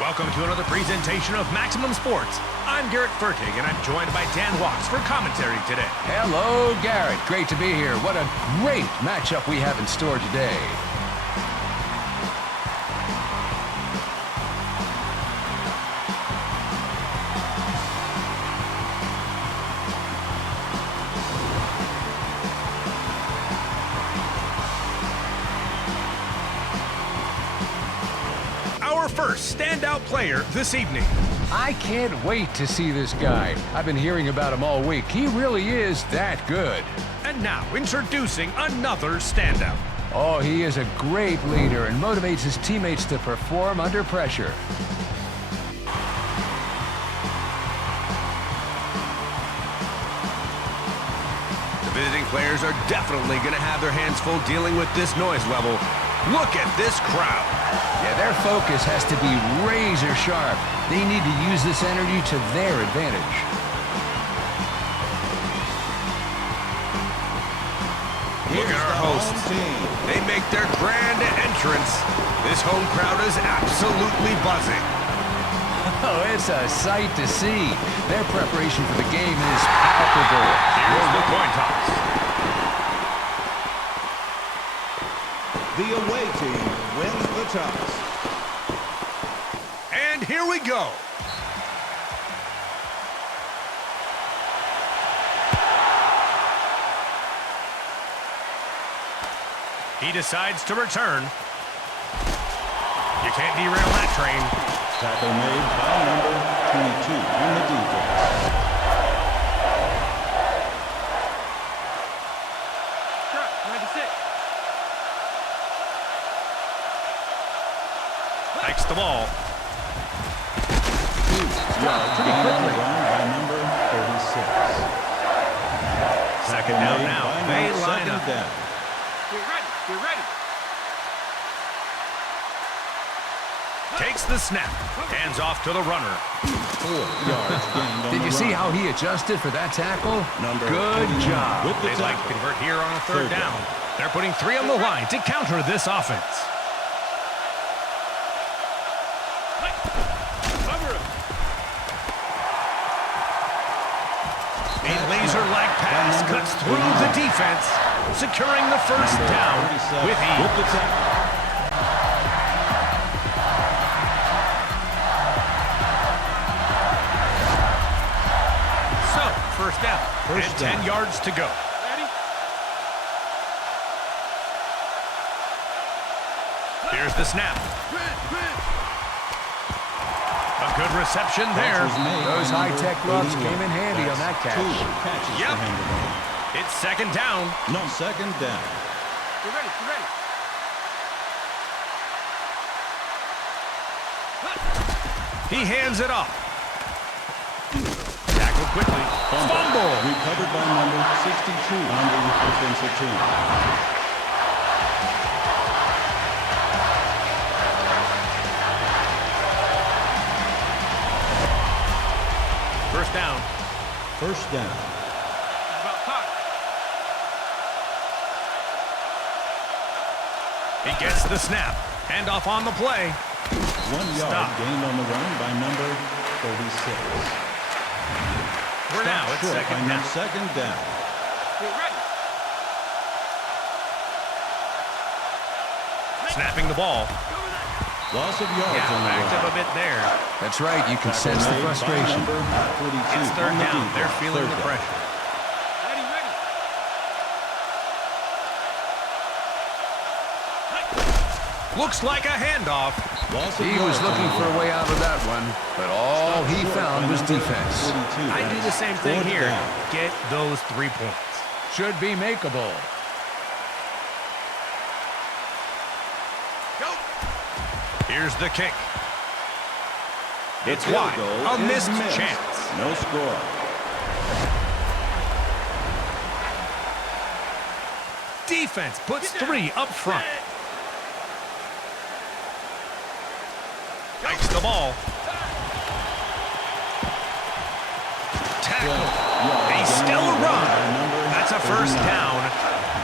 Welcome to another presentation of Maximum Sports. I'm Garrett Fertig, and I'm joined by Dan Walks for commentary today. Hello, Garrett. Great to be here. What a great matchup we have in store today. Our first standout player this evening. I can't wait to see this guy. I've been hearing about him all week. He really is that good. And now, introducing another standout. Oh, he is a great leader and motivates his teammates to perform under pressure. The visiting players are definitely going to have their hands full dealing with this noise level. Look at this crowd. Yeah, their focus has to be razor sharp. They need to use this energy to their advantage. Look at our hosts. They make their grand entrance. This home crowd is absolutely buzzing. Oh, it's a sight to see. Their preparation for the game is palpable. Here's the coin toss. The away team wins the toss. And here we go. He decides to return. You can't derail that train. Tackle made by number 22 on the defense. Truck, 96. Takes the ball. Pretty quickly. By number 36. Second down now. They line up. Down. Get ready. Takes the snap. Hands off to the runner. 4 yards gained on Did the you see run. how he adjusted for that tackle? Good 89 job. with the They'd like to tackle. convert here on a third down. down. They're putting 3 on the line to counter this offense. A laser-like pass cuts through the defense, securing the first down with With ease. the tackle. So, first down, First and down. 10 yards to go. Here's the snap. A good reception there. Catch was made Those by number high-tech gloves 81. came in handy on that That's catch. 2 catches Yep. for him today. It's second down. No, second down. Get ready. He hands it off. Tackled quickly. Fumble. Recovered by number 62 on the defensive team. First down. First down. He gets the snap. Handoff on the play. 1 yard Stop. gained on the run by number 36. We're now at Short by second number down. second down. Snapping the ball. Loss of yards Yeah, on the backed run. up a bit there. That's right. You can Tackle sense the made by frustration. number 42 It's third on the down. defense. They're feeling Third the down. pressure. Looks like a handoff. Loss of He was yards on looking the for a run. way out of that one, but all he Short found by was number defense. 42. I do the That's same thing fourth here. down. Get those 3 points. Should be makeable. Here's the kick. It's Field wide. goal A is missed chance. No score. Defense puts 3 up front. Takes the ball. Tackle. A still run. That's a first down.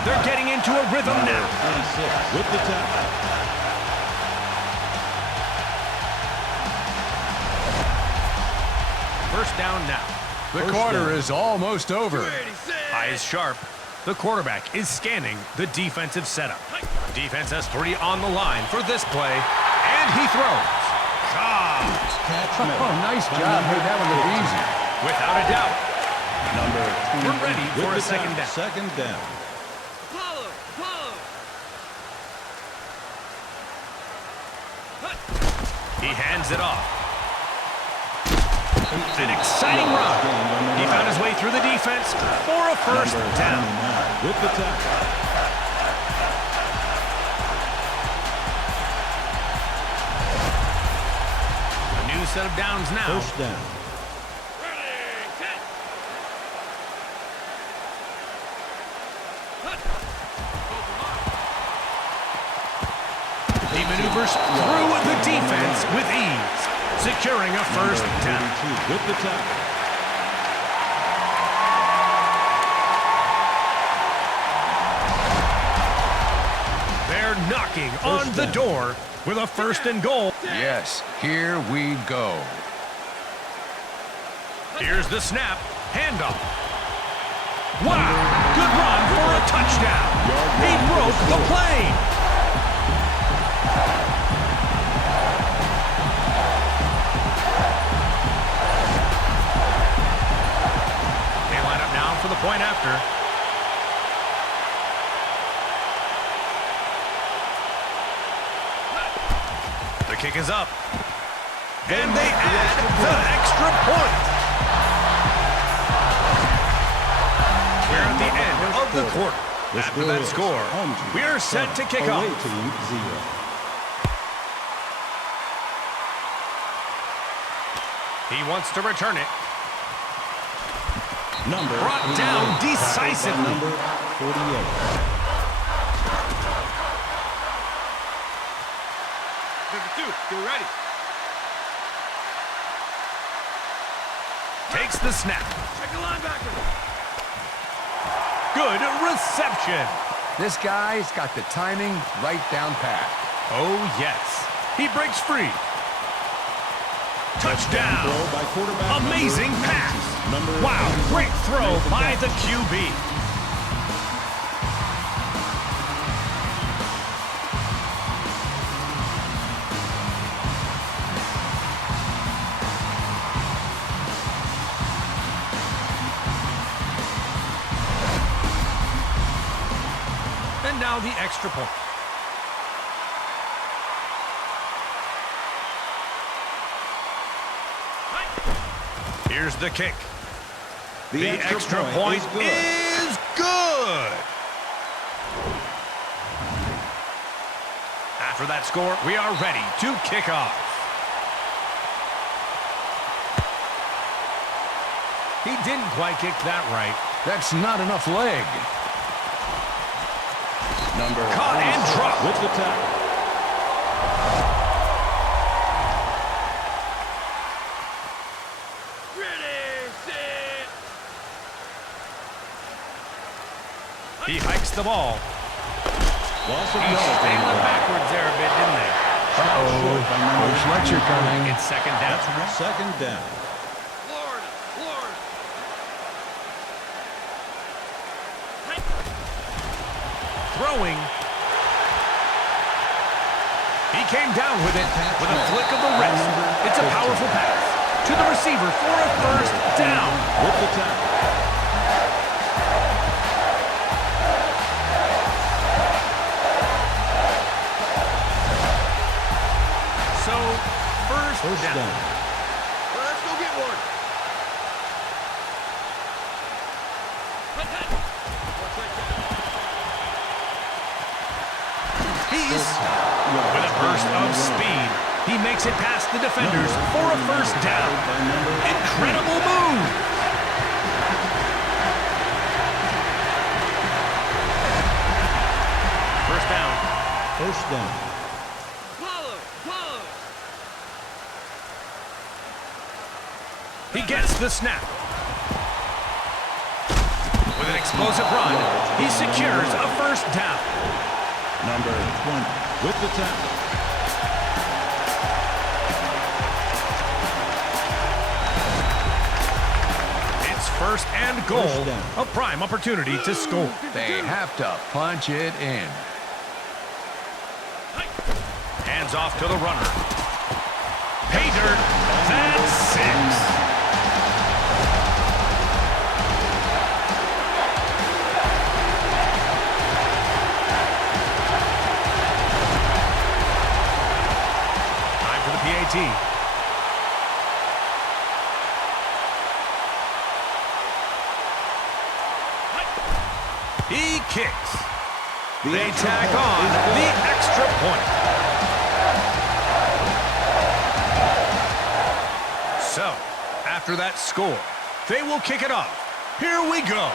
They're getting into a rhythm now. 46 with the tackle. first down now. The First quarter down. is almost over. Eyes sharp. The quarterback is scanning the defensive setup. Defense has 3 on the line for this play, and he throws. Caught. Catch Oh, made. nice by job. number Made that one look 15. easy. Without a doubt. Number 20. We're ready with for a the second tackle. down. Second down. He hands it off. An exciting run. He found his way through the defense for a first Number down. 29 with the tackle. A new set of downs now. First down. He maneuvers through the defense with ease, securing a first Number down. 32 with the tackle. They're knocking on First the down. door with a first and goal. Yes, here we go. Here's the snap. Handoff. Wow! Good run for a touchdown. He broke the plane. They line up now for the point after. The kick is up. And they add the extra point. We're at the end of the quarter. After that score, we are set to kick off. Away team 0. He wants to return it. Number Brought 88, down tackled by decisively. Number 48. Get ready. Takes the snap. Check the linebacker. Good reception. This guy's got the timing right down pat. Oh, yes. He breaks free. Touchdown. Throw by quarterback Amazing number pass. 19, number Wow, 81. great throw Made the by catch. the QB. And now the extra point. Here's the kick. The extra point is good. After that score, we are ready to kick off. He didn't quite kick that right. That's not enough leg. Number Caught and 46 dropped. with the tackle. He hikes the ball. Loss of They yard. went backwards there a bit, didn't they? Short by number Coach Fletcher coming. It's second down. Second down. Throwing. He came down with it with a flick of the wrist. It's a powerful pass to the receiver for a first down. With the tackle. So, first First down. Well, let's go get one. He's with a burst of speed. He makes it past the defenders for a first down. Incredible move. First down. First down. He gets the snap. With an explosive run, he secures a first down. Number 20 with the tackle. First and goal, First down. a prime opportunity to score. They have to punch it in. Hands off to the runner. Pay dirt. That's 6. Time for the PAT. He kicks. They tack on the extra point. So, after that score, they will kick it off. Here we go.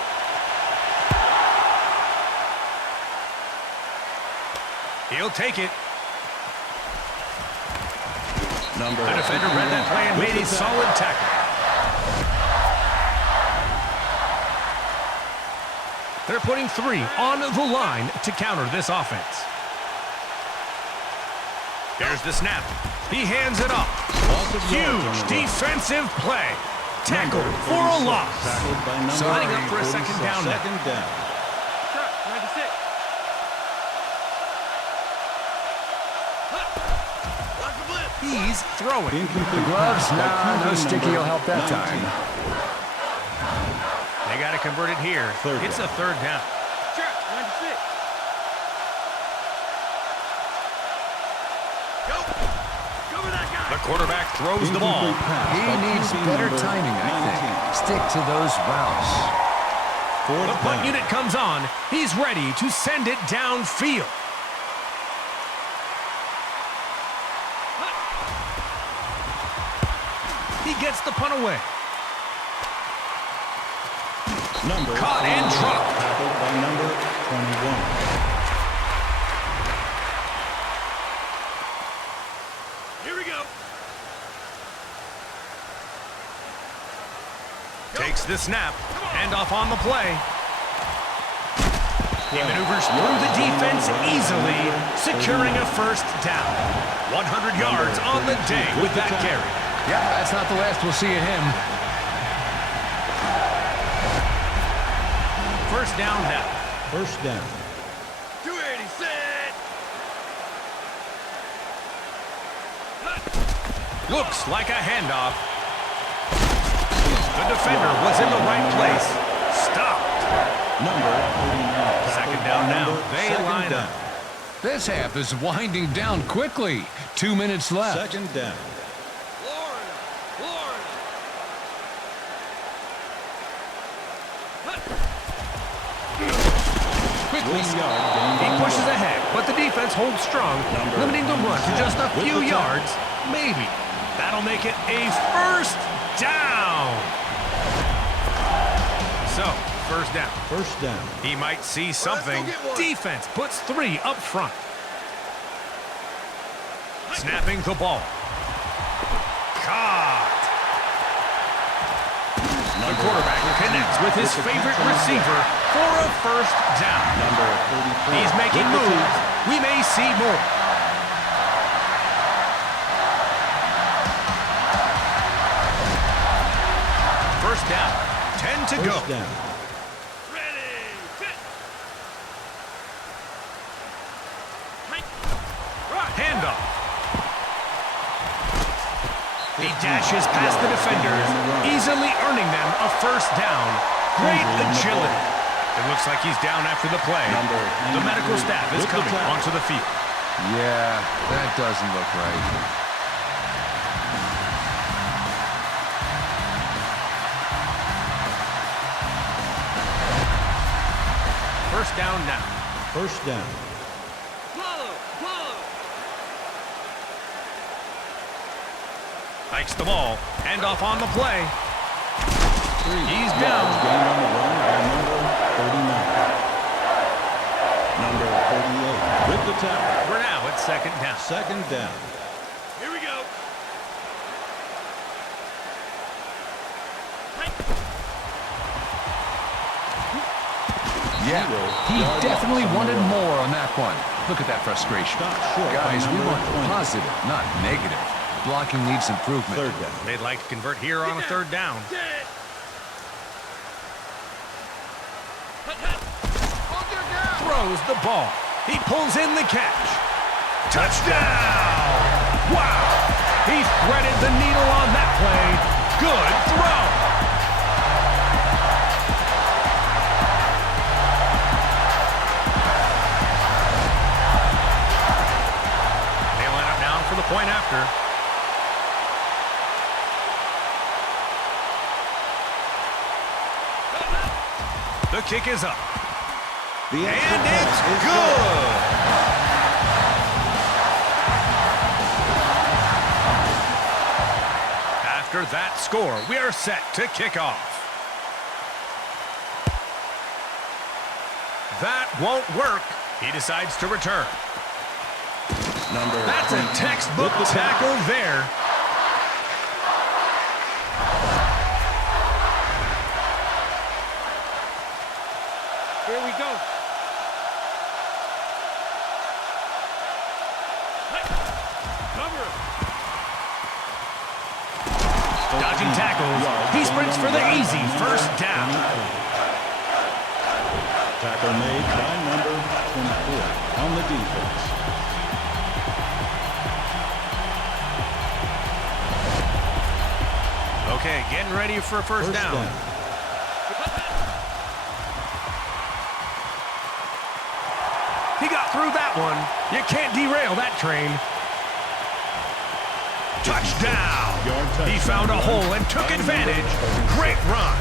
He'll take it. The defender read that play and made a solid tackle. They're putting 3 on the line to counter this offense. Here's the snap. He hands it off. Huge defensive play. Tackle for a loss. Lining up for a second down now. Second down. He's throwing. Incomplete Gloves? pass by Nah, no QB sticky number will help that 19. time. They got to convert it here. Third It's down. a third down. The quarterback throws the ball. Incomplete pass He by needs QB better number timing, I 19. think. Stick to those routes. Fourth The punt down. unit comes on. He's ready to send it downfield. He gets the punt away. Number Caught and 21, dropped. tackled by number 21. Here we go. Takes the snap. Handoff on the play. He maneuvers through the defense easily, securing a first down. 100 yards on the day with that carry. Yeah, that's not the last we'll see of him. First down now. First down. 280 set. Looks like a handoff. The defender was in the right place. Stopped. Number 39. Second down now. They Second line down. up. This half is winding down quickly. 2 minutes left. Second down. Quickly, 1 yard gain he on pushes the ahead, but the defense holds strong, limiting the run to just a few yards. Maybe. That'll make it a first down. So, first down. First down. He might see something. Defense puts 3 up front. Snapping the ball. Caught. The quarterback connects with his favorite receiver for a first down. Number 34. He's making moves. We may see more. First down. 10 to go. First down. Handoff. He dashes past the defenders, easily earning them a first down. Great agility. It looks like he's down after the play. The medical staff is coming onto the field. Yeah, that doesn't look right. First down now. First down. Hikes the ball. Handoff on the play. 3 He's yards down. gain on the run by number 39. Number 38 with the tackle. We're now at second down. Second down. Here we go. Yeah, he definitely wanted more on that one. Look at that frustration. Stop short by Guys, we number want 20. positive, not negative. Blocking needs improvement. Third down. They'd like to convert here on a third down. throws the ball. He pulls in the catch. Touchdown! Wow! He threaded the needle on that play. Good throw. They line up now for the point after. The kick is up. And it's good! After that score, we are set to kick off. That won't work. He decides to return. That's a textbook tackle there. Here we go. Cover. Dodging tackles. He sprints for the easy first down. Tackle made by number 24 on the defense. Okay, getting ready for first down. He got through that one. You can't derail that train. Touchdown! He found a hole and took advantage. Great run.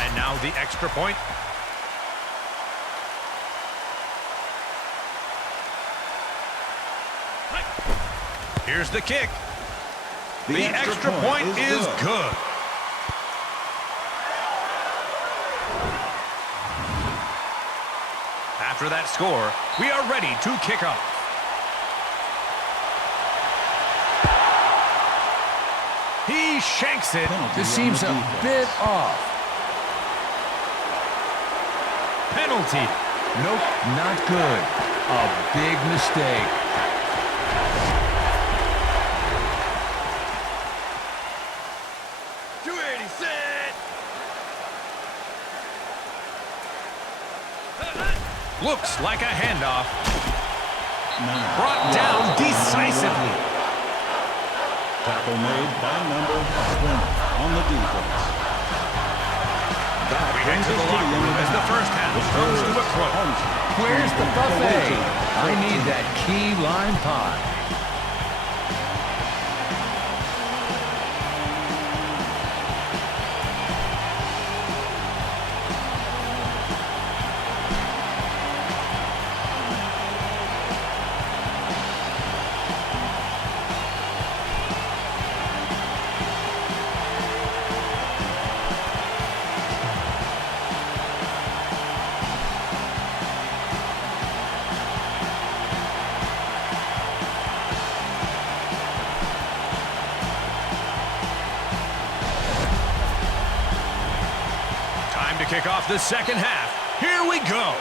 And now the extra point. Here's the kick. The extra point is good. After that score, we are ready to kick off. He shanks it. This seems a bit off. Penalty. Nope, not good. A big mistake. Looks like a handoff. Brought down decisively. Tackle made by number 20 on the defense. We head to the locker room as the first half comes to a close. Where's the buffet? I need that key lime pie. Kick off the second half. Here we go.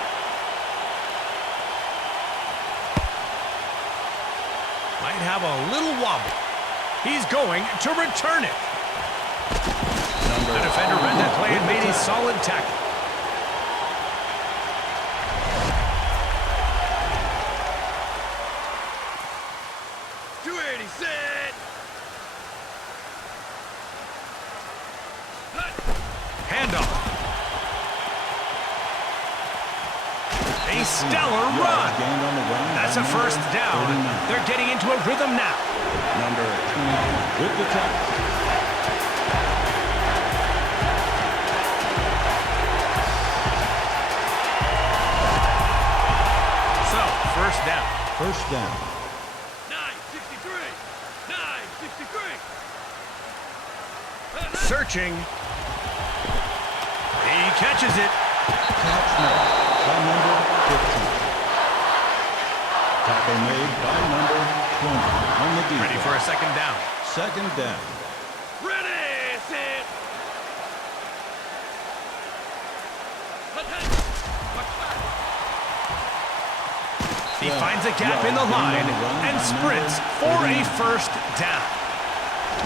Might have a little wobble. He's going to return it. The defender read that play and made a solid tackle. Handoff. A stellar run. That's a first down. They're getting into a rhythm now. Number 20 with the tackle. So, first down. First down. 963. 963. Searching. He catches it. Catch made by number 15. Tackle made by number 20 on the defense. Ready for a second down. Second down. Ready, set. finds a gap in the line and sprints for a first down.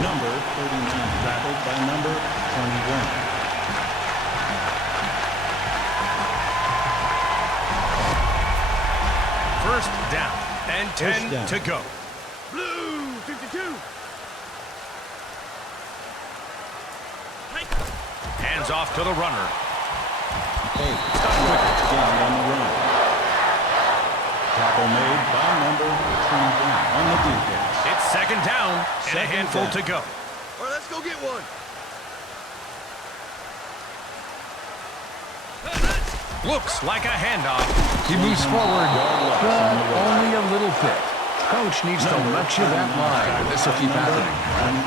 Number 39 tackled by number 21. First down and 10 down. to go. Blue 52. Hands off to the runner. 8 gained on the run. Tackle made by number 21 on the defense. It's second down and a Second handful down. to go. All right, let's go get one. Looks like a handoff. He moves forward, but only a little bit. Coach needs to lecture that line. This will keep happening.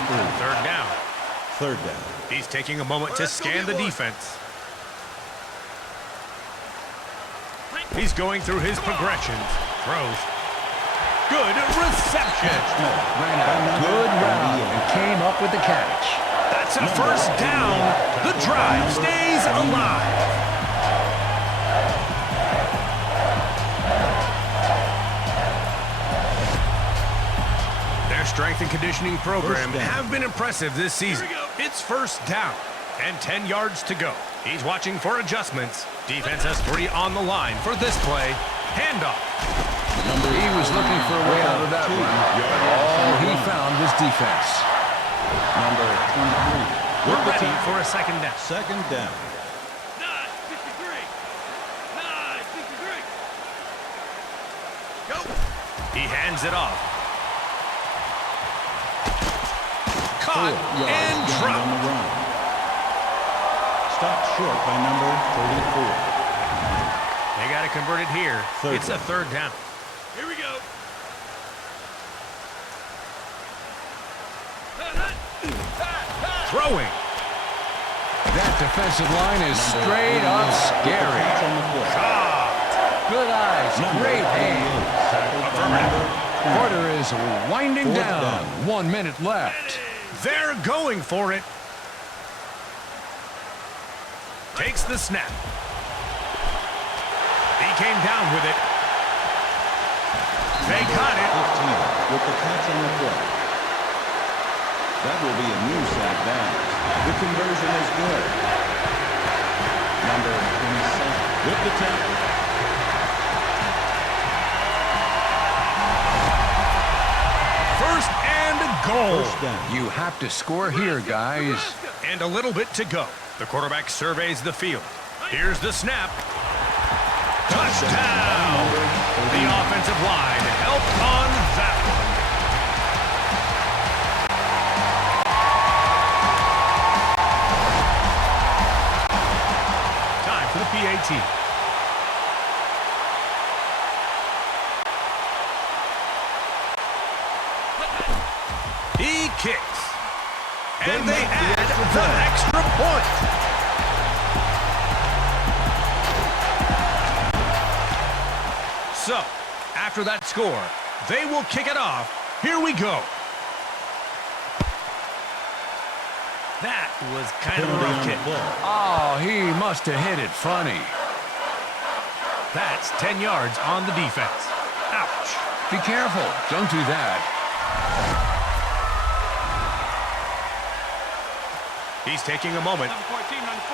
23. Third down. Third down. He's taking a moment to scan the defense. He's going through his progressions. Throws. Good reception. Ran a good route and came up with the catch. That's a first down. The drive stays alive. Their strength and conditioning program First down. have been impressive this season. Here we go. It's first down and 10 yards to go. He's watching for adjustments. Defense has 3 on the line for this play. Handoff. He was looking for a way out of that one. All he found was defense. Number 23. We're With the ready tackle. for a second down. Second down. 963. 963. Go. He hands it off. Caught 4 yards and gained on dropped. the run. Stopped short by number 34. They got to convert it here. Third It's a down. third down. Here we go. Throwing. That defensive line is straight up scary. Catch on the play. Good eyes, Number great 28, hands. tackled by number 20. Porter is winding Fourth down. down. 1 minute left. They're going for it. Takes the snap. He came down with it. They got it. 15 with the catch on the play. That will be a new set of downs. The conversion is good. Number 27 with the tackle. First and goal. First down. You have to score here, guys. And a little bit to go. The quarterback surveys the field. Here's the snap. Touchdown! The offensive line helped on that one. Time for the PAT. He kicks. And they add the extra point. So, after that score, they will kick it off. Here we go. That was kind of a rough kick. Oh, he must have hit it funny. That's 10 yards on the defense. Ouch. Be careful. Don't do that. He's taking a moment. Number 14, number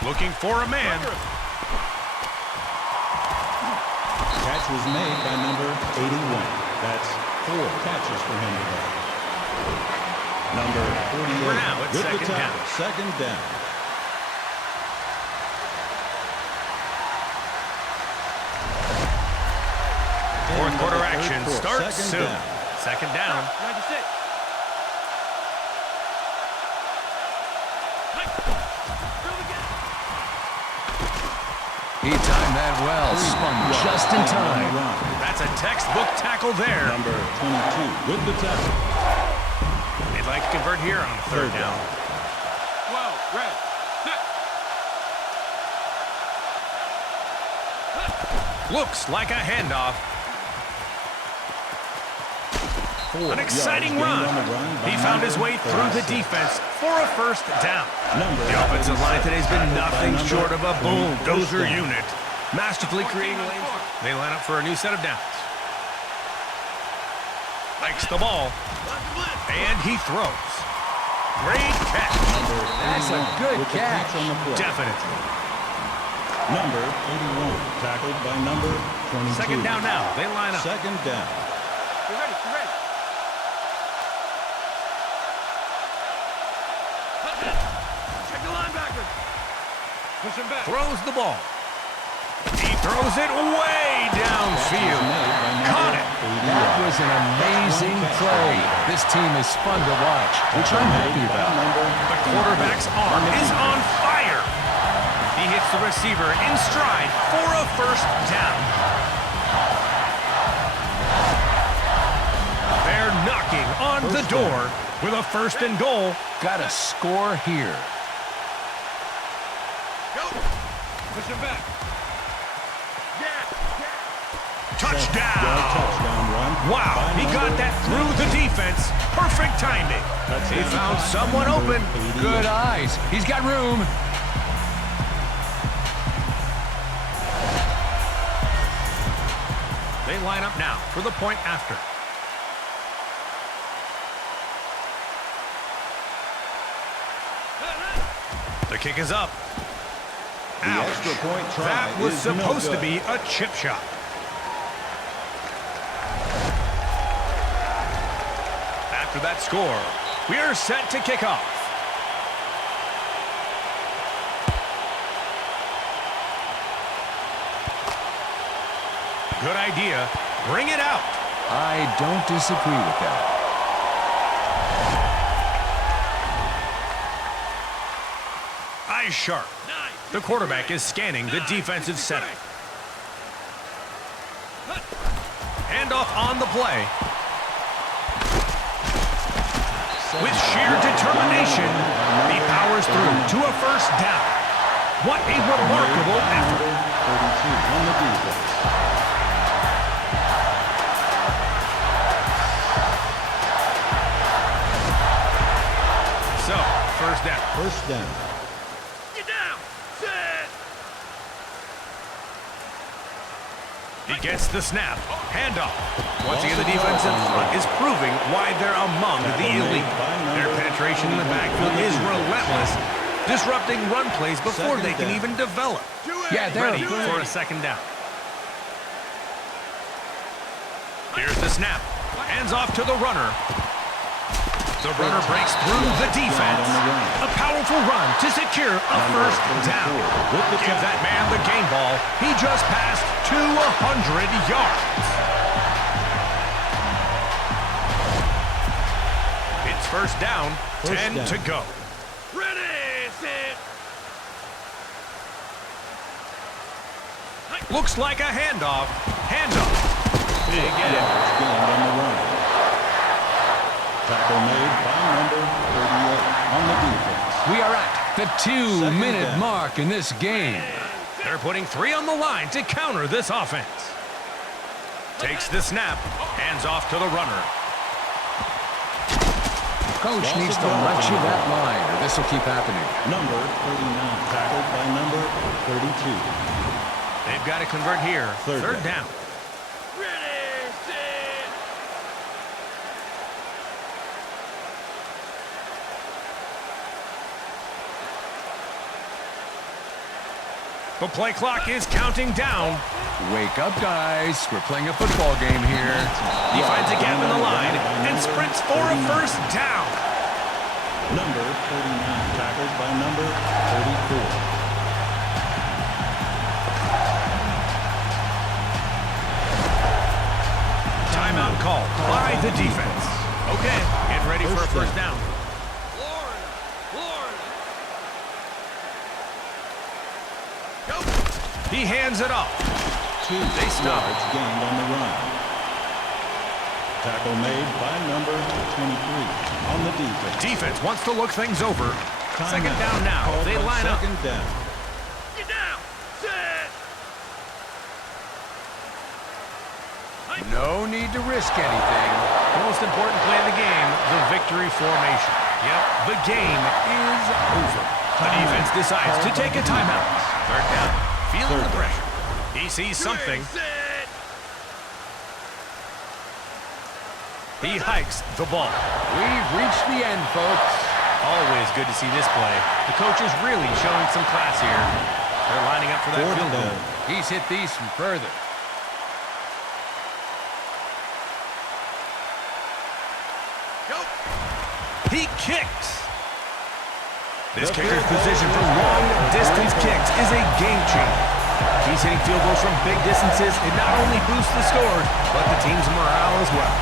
4. Looking for a man. Catch was made by number 81. That's 4 catches for him today. Number 48 For now, it's with the second tackle. down. Second down. Fourth quarter Third action quarter. starts Second soon. down. Second down. 96. He timed that well. Spun just in time. That's a textbook tackle there. Number 22 with the tackle. They'd like to convert here on third down. 12, red. Looks like a handoff. An exciting run. He found his way through the defense for a first down. The offensive line today has been nothing short of a bulldozer unit. Masterfully creating lanes. They line up for a new set of downs. Likes the ball. And he throws. Great catch. That's a good catch. Definitely. Number 81, tackled by number 22. Second down now. They line up. Second down. You're ready. You're ready. Check the linebacker. Push him back. Throws the ball. He throws it way downfield. Caught it. That was an amazing play. This team is fun to watch, which I'm happy about. The quarterback's arm is on fire. He hits the receiver in stride for a first down. They're knocking on the door with a first and goal. Got a score here. Go. Push him back. Touchdown. Touchdown run. Wow, he got that through the defense. Perfect timing. He found someone open. Good eyes. He's got room. They line up now for the point after. The kick is up. The Ouch. extra point try That was is no supposed to good. be a chip shot. After that score, we are set to kick off. Good idea. Bring it out. I don't disagree with that. Eyes sharp. The quarterback is scanning the defensive setup. Handoff on the play. With sheer determination, he powers through to a first down. What a remarkable effort. Number 32 on the defense. So, first down. First down. Get down. Set. He gets the snap. Handoff. Once again, the defensive front is proving why they're among the elite. Their penetration in the backfield is relentless, disrupting run plays before they can even develop. Yeah, they're Ready for a second down. Here's the snap. Hands off to the runner. The runner breaks through the defense. A powerful run to secure a first down. Give that man the game ball. He just passed 200 yards. It's first down, 10 to go. Ready. Set. Looks like a handoff. Handoff. Big end. Yards gained on the run. Tackle made by number 38 on the defense. We are at the 2-minute down. mark in this game. They're putting 3 on the line to counter this offense. Takes the snap. Hands off to the runner. Coach needs to lecture that line, or this will keep happening. Number 39 tackled by number 32. They've got to convert here. Third down. Ready. Set. The play clock is counting down. Wake up, guys. We're playing a football game here. He finds a gap in the line and sprints for a first down. Number 39 tackled by number 34. Timeout call by the defense. Okay, get ready for a first down. Florida. Florida. Go. He hands it off. 2 They stop. yards gained on the run. Tackle made by number 23 on the defense. Defense wants to look things over. Second Timeout down now. called They by line up. Second down. Get down. Set. No need to risk anything. Most most important play of the game, the victory formation. Yep, the game is over. The defense decides to take a timeout. Third down, feeling the pressure. He sees something. He hikes the ball. We've reached the end, folks. Always good to see this play. The coach is really showing some class here. They're lining up for that field goal. He's hit these from further. He kicks. This kicker's position for long-distance kicks is a game changer. He's hitting field goals from big distances. It not only boosts the scores, but the team's morale as well.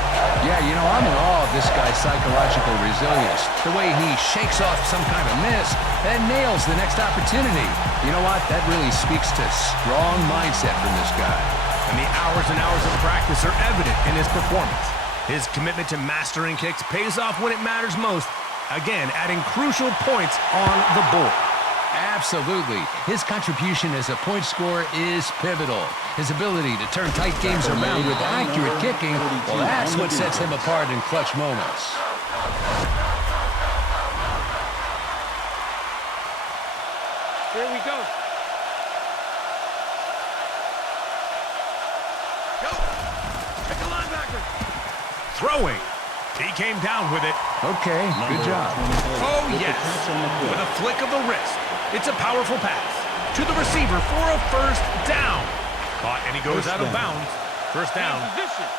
Yeah, you know, I'm in awe of this guy's psychological resilience. The way he shakes off some kind of miss and nails the next opportunity. You know what? That really speaks to strong mindset from this guy. And the hours and hours of practice are evident in his performance. His commitment to mastering kicks pays off when it matters most. Again, adding crucial points on the board. Absolutely. His contribution as a point scorer is pivotal. His ability to turn tight games around with accurate kicking, well, that's what sets him apart in clutch moments. Here we go. Go. Check the linebacker. Throwing. He came down with it. Okay, good job. Oh, yes. With a flick of the wrist. It's a powerful pass to the receiver for a first down. Caught, and he goes out of bounds. First down. Position.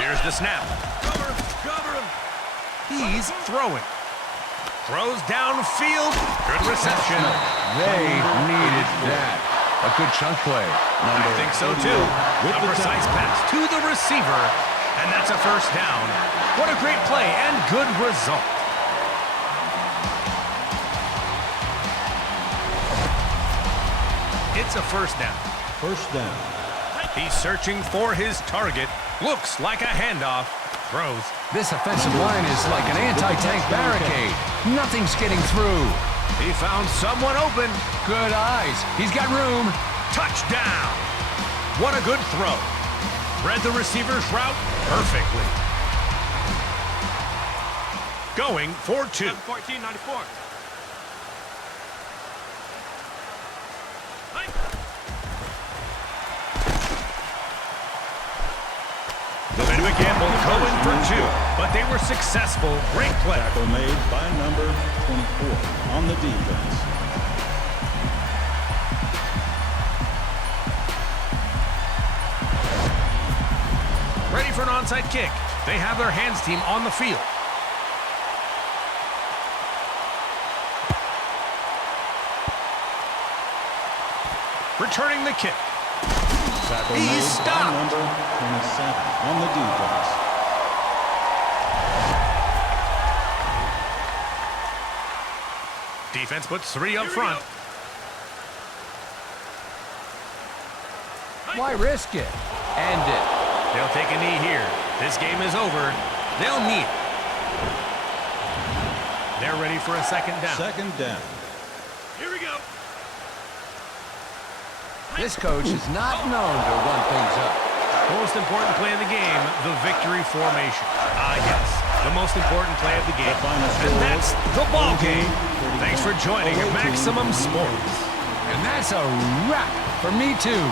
Here's the snap. Cover him. He's throwing. Throws downfield. Good reception. They needed that. A good chunk play. I think so, too. A precise pass to the receiver, and that's a first down. What a great play and good result. It's a first down. First down. He's searching for his target. Looks like a handoff. Throws. This offensive line is like an anti-tank barricade. Nothing's getting through. He found someone open. Good eyes. He's got room. Touchdown. What a good throw. Read the receiver's route perfectly. Going for two. 1494. The men of Gamble going for two, but they were successful. Great play. Tackle made by number 24 on the defense. Ready for an onside kick. They have their hands team on the field. Returning the kick. Tackle He's made stopped. by number 27 on the defense. Defense puts three up front. Why risk it? End it. They'll take a knee here. This game is over. They'll kneel. They're ready for a second down. Second down. Here we go. This coach is not known to run things up. Most important play of the game, the victory formation. Yes, the most important play of the game. And that's the ball game. Thanks for joining Maximum Sports. And that's a wrap for me, too.